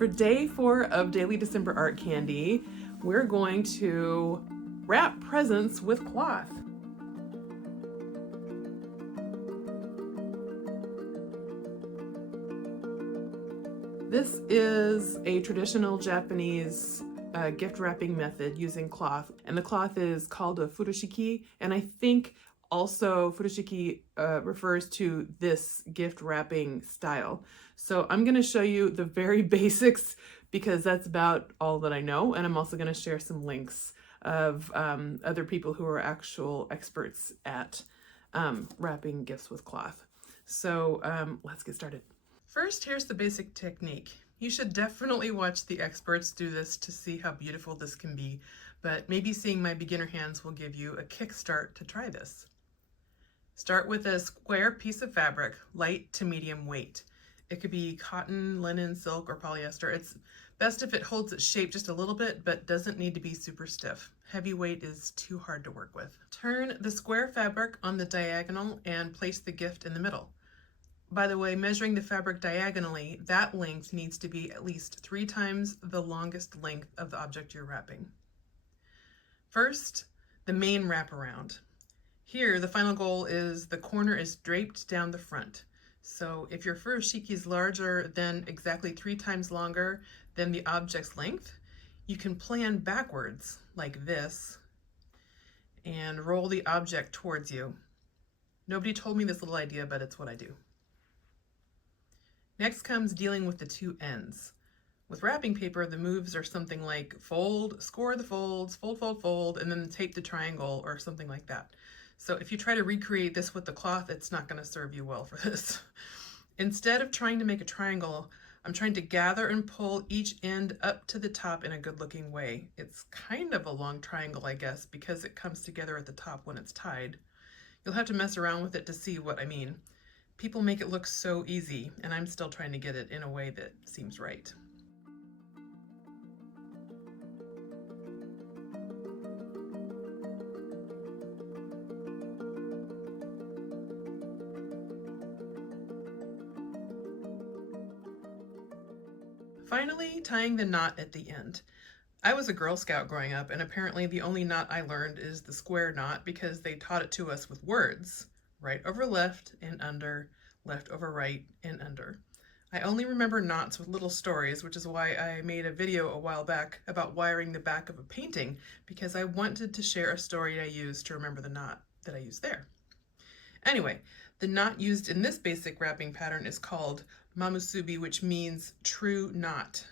For day 4 of Daily December Art Candy, we're going to wrap presents with cloth. This is a traditional Japanese gift wrapping method using cloth, and the cloth is called a Furoshiki, and I think also Furoshiki refers to this gift wrapping style. So I'm going to show you the very basics because that's about all that I know, and I'm also going to share some links of other people who are actual experts at wrapping gifts with cloth. So let's get started. First, here's the basic technique. You should definitely watch the experts do this to see how beautiful this can be, but maybe seeing my beginner hands will give you a kickstart to try this. Start with a square piece of fabric, light to medium weight. It could be cotton, linen, silk, or polyester. It's best if it holds its shape just a little bit, but doesn't need to be super stiff. Heavy weight is too hard to work with. Turn the square fabric on the diagonal and place the gift in the middle. By the way, measuring the fabric diagonally, that length needs to be at least 3 times the longest length of the object you're wrapping. First, the main wraparound. Here, the final goal is the corner is draped down the front. So if your furoshiki is larger than exactly 3 times longer than the object's length, you can plan backwards like this and roll the object towards you. Nobody told me this little idea, but it's what I do. Next comes dealing with the 2 ends. With wrapping paper, the moves are something like fold, score the folds, fold, fold, fold, and then tape the triangle or something like that. So if you try to recreate this with the cloth, it's not going to serve you well for this. Instead of trying to make a triangle, I'm trying to gather and pull each end up to the top in a good-looking way. It's kind of a long triangle, I guess, because it comes together at the top when it's tied. You'll have to mess around with it to see what I mean. People make it look so easy, and I'm still trying to get it in a way that seems right. Finally, tying the knot at the end. I was a Girl Scout growing up, and apparently the only knot I learned is the square knot because they taught it to us with words. Right over left and under, left over right and under. I only remember knots with little stories, which is why I made a video a while back about wiring the back of a painting, because I wanted to share a story I used to remember the knot that I used there. Anyway, the knot used in this basic wrapping pattern is called mamusubi, which means true knot.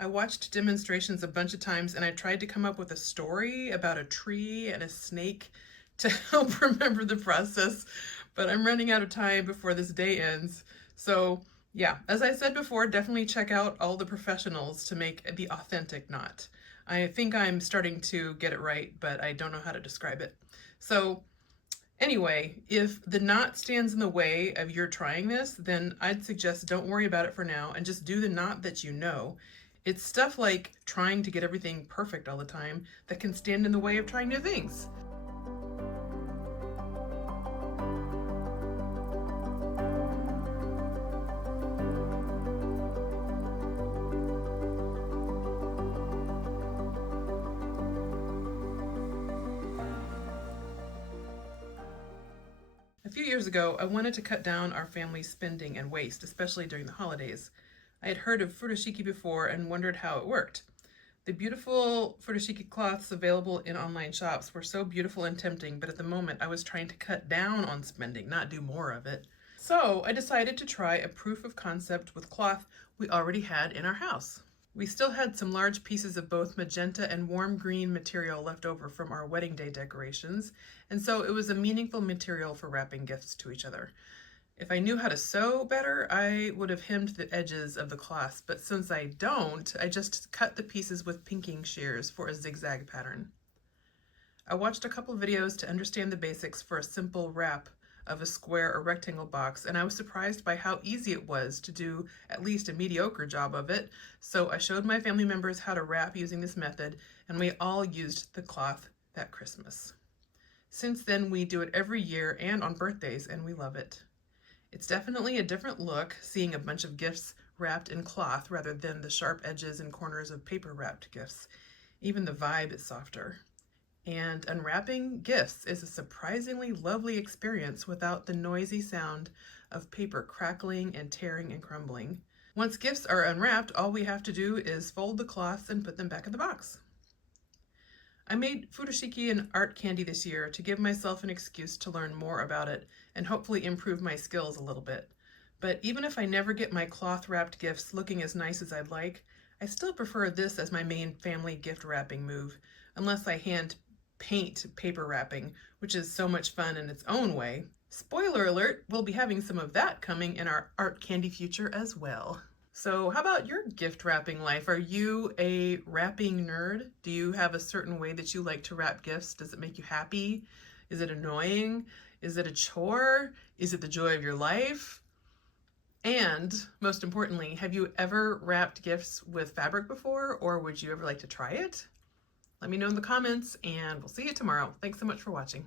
I watched demonstrations a bunch of times and I tried to come up with a story about a tree and a snake to help remember the process, but I'm running out of time before this day ends. So yeah, as I said before, definitely check out all the professionals to make the authentic knot. I think I'm starting to get it right, but I don't know how to describe it. So anyway, if the knot stands in the way of your trying this, then I'd suggest don't worry about it for now and just do the knot that you know. It's stuff like trying to get everything perfect all the time that can stand in the way of trying new things. A few years ago, I wanted to cut down our family's spending and waste, especially during the holidays. I had heard of Furoshiki before and wondered how it worked. The beautiful Furoshiki cloths available in online shops were so beautiful and tempting, but at the moment I was trying to cut down on spending, not do more of it. So I decided to try a proof of concept with cloth we already had in our house. We still had some large pieces of both magenta and warm green material left over from our wedding day decorations, and so it was a meaningful material for wrapping gifts to each other. If I knew how to sew better, I would have hemmed the edges of the cloths, but since I don't, I just cut the pieces with pinking shears for a zigzag pattern. I watched a couple videos to understand the basics for a simple wrap of a square or rectangle box, and I was surprised by how easy it was to do at least a mediocre job of it. So I showed my family members how to wrap using this method, and we all used the cloth that Christmas. Since then, we do it every year and on birthdays, and we love it. It's definitely a different look seeing a bunch of gifts wrapped in cloth rather than the sharp edges and corners of paper wrapped gifts. Even the vibe is softer. And unwrapping gifts is a surprisingly lovely experience without the noisy sound of paper crackling and tearing and crumbling. Once gifts are unwrapped, all we have to do is fold the cloths and put them back in the box. I made Furoshiki and Artcandy this year to give myself an excuse to learn more about it and hopefully improve my skills a little bit. But even if I never get my cloth-wrapped gifts looking as nice as I'd like, I still prefer this as my main family gift wrapping move, unless I hand paint paper wrapping, which is so much fun in its own way. Spoiler alert, we'll be having some of that coming in our Artcandy future as well. So how about your gift wrapping life? Are you a wrapping nerd? Do you have a certain way that you like to wrap gifts? Does it make you happy? Is it annoying? Is it a chore? Is it the joy of your life? And most importantly, have you ever wrapped gifts with fabric before, or would you ever like to try it? Let me know in the comments, and we'll see you tomorrow. Thanks so much for watching.